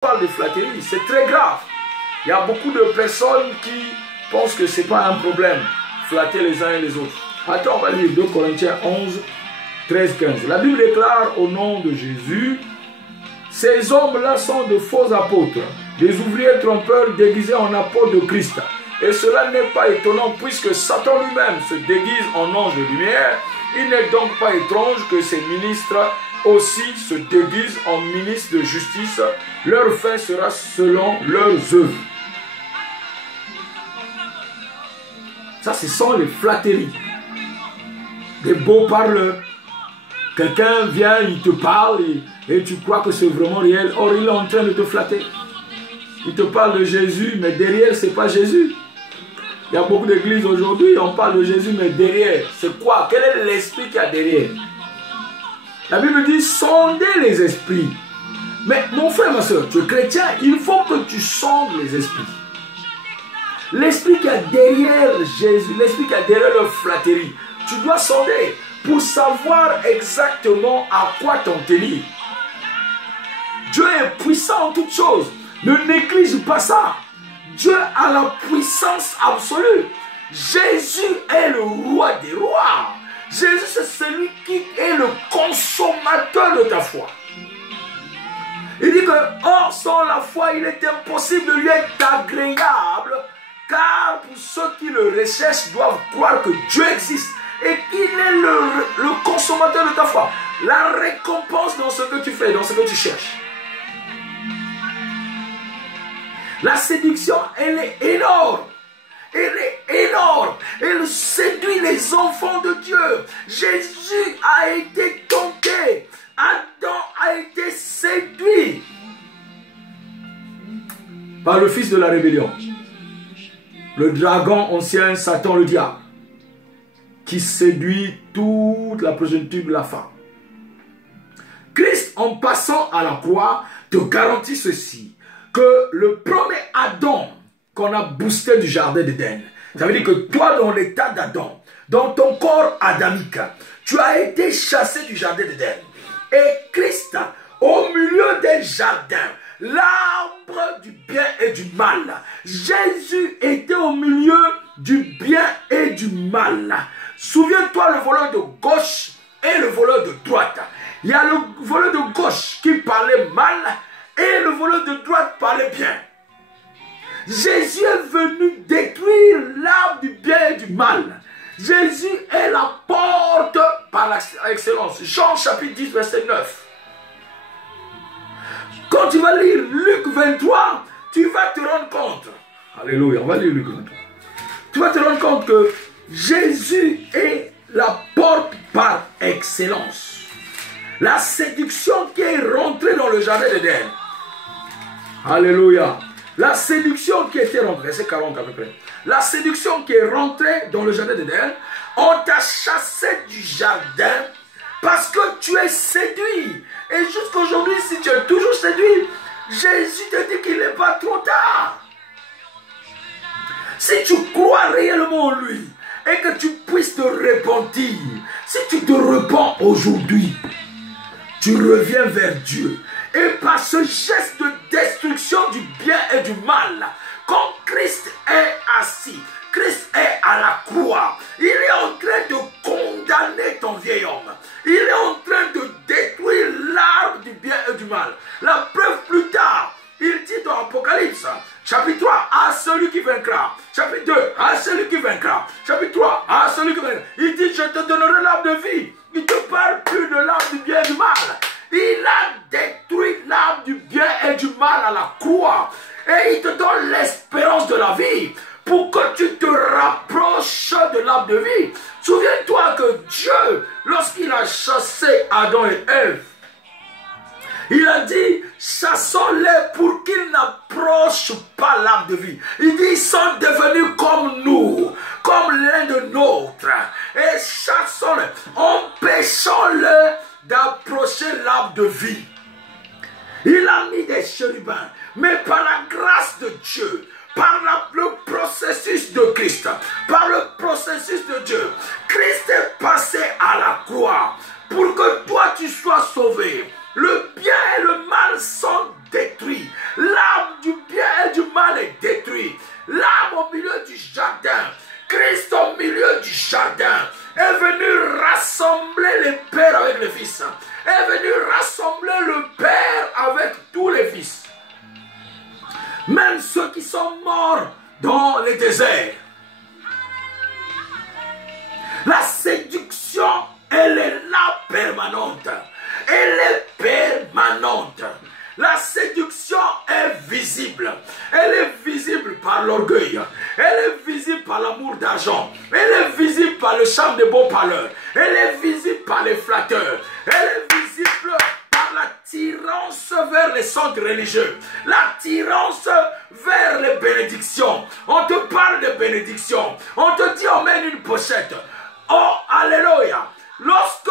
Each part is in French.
parle de flatterie, c'est très grave. Il y a beaucoup de personnes qui pensent que ce n'est pas un problème, flatter les uns et les autres. Attends, on va lire 2 Corinthiens 11, 13, 15. La Bible déclare au nom de Jésus, ces hommes-là sont de faux apôtres, des ouvriers trompeurs déguisés en apôtres de Christ. Et cela n'est pas étonnant puisque Satan lui-même se déguise en ange de lumière. Il n'est donc pas étrange que ses ministres aussi se déguisent en ministres de justice. Leur fin sera selon leurs œuvres. Ça, ce sont les flatteries. Des beaux parleurs. Quelqu'un vient, il te parle et tu crois que c'est vraiment réel. Or, il est en train de te flatter. Il te parle de Jésus, mais derrière, ce n'est pas Jésus. Il y a beaucoup d'églises aujourd'hui, on parle de Jésus, mais derrière, c'est quoi? Quel est l'esprit qu'il y a derrière? La Bible dit, sondez les esprits. Mais mon frère, ma soeur, tu es chrétien, il faut que tu sondes les esprits. L'esprit qu'il y a derrière Jésus, l'esprit qu'il y a derrière leur flatterie, tu dois sonder pour savoir exactement à quoi t'en tenir. Dieu est puissant en toutes choses. Ne néglige pas ça. Dieu a la puissance absolue. Jésus est le roi des rois. Jésus, c'est celui qui est le consommateur de ta foi. Il dit que, or, sans la foi, il est impossible de lui être agréable, car pour ceux qui le recherchent doivent croire que Dieu existe et qu'il est le consommateur de ta foi. La récompense dans ce que tu fais, dans ce que tu cherches. La séduction, elle est énorme. Elle est énorme. Elle séduit les enfants de Dieu. Jésus a été tenté. Adam a été séduit par le fils de la rébellion. Le dragon ancien, Satan le diable, qui séduit toute la progéniture de la femme. Christ, en passant à la croix, te garantit ceci. Que le premier Adam qu'on a boosté du jardin d'Éden, ça veut dire que toi dans l'état d'Adam, dans ton corps adamique, tu as été chassé du jardin d'Éden. Et Christ, au milieu des jardins, l'arbre du bien et du mal, Jésus était au milieu du bien et du mal. Souviens-toi le voleur de gauche et le voleur de droite. Il y a le voleur de gauche qui parlait mal, et le voleur de droite parlait bien. Jésus est venu détruire l'arbre du bien et du mal. Jésus est la porte par excellence. Jean chapitre 10, verset 9. Quand tu vas lire Luc 23, tu vas te rendre compte. Alléluia, on va lire Luc 23. Tu vas te rendre compte que Jésus est la porte par excellence. La séduction qui est rentrée dans le jardin d'Éden. Alléluia. La séduction qui était rentrée, verset 40 à peu près. La séduction qui est rentrée dans le jardin d'Éden, on t'a chassé du jardin parce que tu es séduit. Et jusqu'aujourd'hui, si tu es toujours séduit, Jésus te dit qu'il n'est pas trop tard. Si tu crois réellement en lui et que tu puisses te repentir, si tu te repens aujourd'hui, tu reviens vers Dieu. Et par ce geste de destruction du bien et du mal, quand Christ est assis, Christ est à la croix, il est en train de condamner ton vieil homme. Il est en train de détruire l'arbre du bien et du mal. La preuve plus tard, il dit dans Apocalypse, chapitre 3, à celui qui vaincra. Chapitre 2, à celui qui vaincra. Chapitre 3, à celui qui vaincra. Il dit, je te donnerai l'arbre de vie. Il ne te parle plus de l'arbre du bien et du mal. Il a détruit l'arbre du bien et du mal à la croix. Et il te donne l'espérance de la vie pour que tu te rapproches de l'arbre de vie. Souviens-toi que Dieu, lorsqu'il a chassé Adam et Ève, il a dit, chassons-les pour qu'ils n'approchent pas l'arbre de vie. Il dit, ils sont devenus comme nous, comme l'un de nôtres. Et chassons-les, empêchons-les d'approcher l'arbre de vie. Il a mis des chérubins, mais par la grâce de Dieu, par le processus de Christ, par le processus de Dieu, Christ est passé à la croix pour que toi tu sois sauvé. Le bien et le mal sont détruits. sort dans les déserts. La séduction, elle est là permanente. Elle est permanente. La séduction est visible. Elle est visible par l'orgueil. Elle est visible par l'amour d'argent. Elle est visible par le charme des beaux parleurs. Elle est visible par les flatteurs. Elle est visible par l'attirance vers les centres religieux. L'attirance vers les bénédictions. On te parle de bénédictions. On te dit on mène une pochette. Oh, alléluia. Lorsque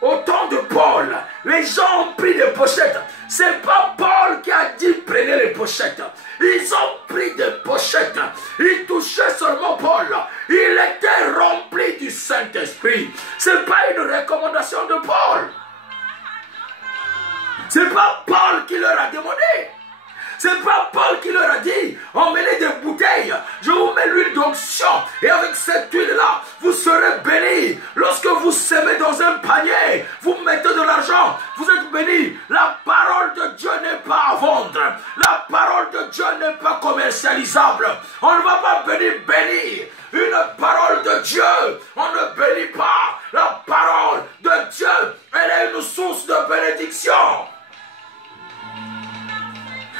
au temps de Paul, les gens ont pris des pochettes. Ce n'est pas Paul qui a dit prenez les pochettes. Ils ont pris des pochettes. Ils touchaient seulement Paul. Il était rempli du Saint-Esprit. Ce n'est pas une recommandation de Paul. Ce n'est pas Paul qui leur a demandé. Ce n'est pas Paul qui leur a dit, emmenez des bouteilles, je vous mets l'huile d'onction, et avec cette huile-là, vous serez bénis. Lorsque vous semez dans un panier, vous mettez de l'argent, vous êtes bénis. La parole de Dieu n'est pas à vendre. La parole de Dieu n'est pas commercialisable. On ne va pas bénir. Une parole de Dieu, on ne bénit pas. La parole de Dieu, elle est une source de bénédiction.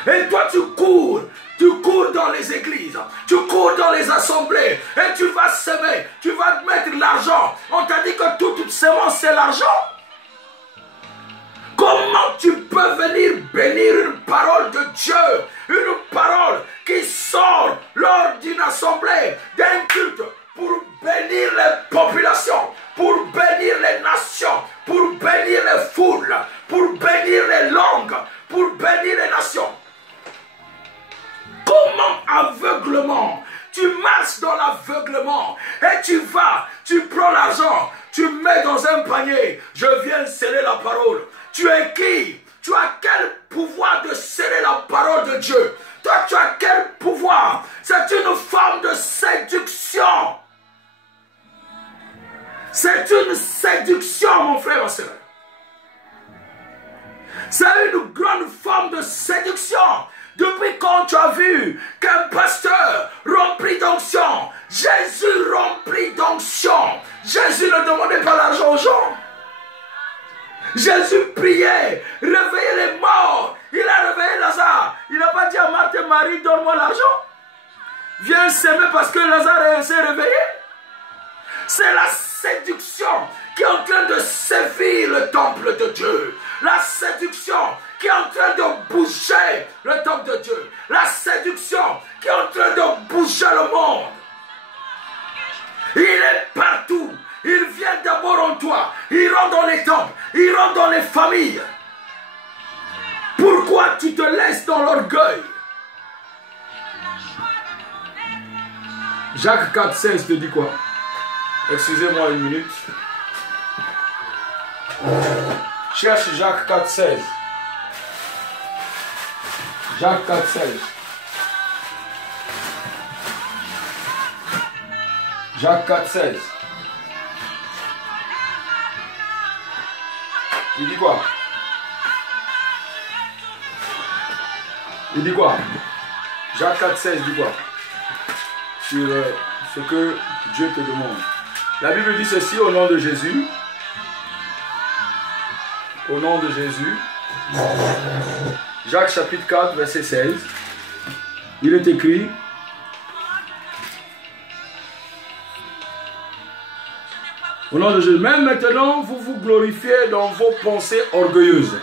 Et toi tu cours dans les églises, tu cours dans les assemblées, et tu vas semer, tu vas mettre l'argent. On t'a dit que toute semence c'est l'argent. Comment tu peux venir bénir une parole de Dieu, une parole qui sort lors d'une assemblée, d'un culte, pour bénir les populations, pour bénir les nations, pour bénir les foules, pour bénir les langues, pour bénir les nations? Comment aveuglement? Tu marches dans l'aveuglement et tu vas, tu prends l'argent, tu mets dans un panier. Je viens sceller la parole. Tu es qui? Tu as quel pouvoir de sceller la parole de Dieu? Toi, tu as quel pouvoir? C'est une forme de séduction. C'est une séduction, mon frère, ma soeur. C'est une grande forme de séduction. Depuis quand tu as vu qu'un pasteur rempli d'onction, Jésus rempli d'onction, Jésus ne demandait pas l'argent aux gens. Jésus priait, réveillait les morts. Il a réveillé Lazare. Il n'a pas dit à Marthe et Marie, donne-moi l'argent. Viens s'aimer parce que Lazare s'est réveillé. C'est la séduction qui est en train de sévir le temple de Dieu. La séduction qui est en train de bouger le temple de Dieu. La séduction qui est en train de bouger le monde. Il est partout. Il vient d'abord en toi. Il rentre dans les temples. Il rentre dans les familles. Pourquoi tu te laisses dans l'orgueil? Jacques 4,16 te dit quoi? Excusez-moi une minute. Cherche Jacques 4,16. Jacques 4,16. Jacques 4,16. Il dit quoi? Il dit quoi? Jacques 4,16 dit quoi? Sur ce que Dieu te demande. La Bible dit ceci au nom de Jésus. Au nom de Jésus. Jacques chapitre 4 verset 16. Il est écrit: au nom de Jésus. Même maintenant, vous vous glorifiez dans vos pensées orgueilleuses.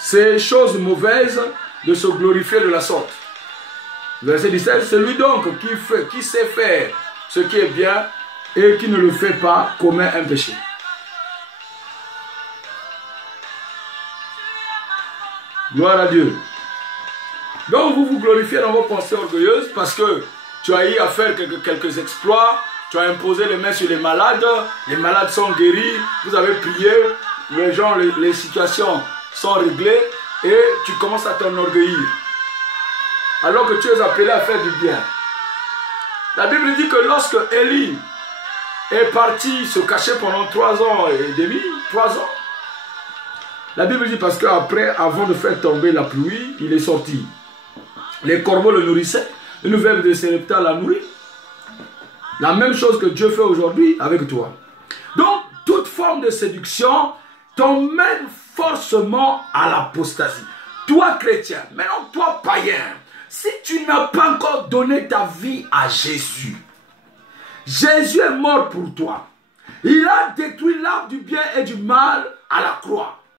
C'est chose mauvaise de se glorifier de la sorte. Verset 17. Celui donc qui sait faire ce qui est bien et qui ne le fait pas commet un péché. Gloire à Dieu. Donc vous vous glorifiez dans vos pensées orgueilleuses parce que tu as eu à faire quelques exploits. Tu as imposé les mains sur les malades sont guéris, vous avez prié, les gens, les situations sont réglées et tu commences à t'enorgueillir. Alors que tu es appelé à faire du bien. La Bible dit que lorsque Élie est parti se cacher pendant 3 ans et demi, 3 ans, la Bible dit parce qu'après, avant de faire tomber la pluie, il est sorti. Les corbeaux le nourrissaient. Une verbe de Sarepta l'a nourri. La même chose que Dieu fait aujourd'hui avec toi. Donc, toute forme de séduction t'emmène forcément à l'apostasie. Toi, chrétien, maintenant toi, païen, si tu n'as pas encore donné ta vie à Jésus, Jésus est mort pour toi. Il a détruit l'arbre du bien et du mal à la croix.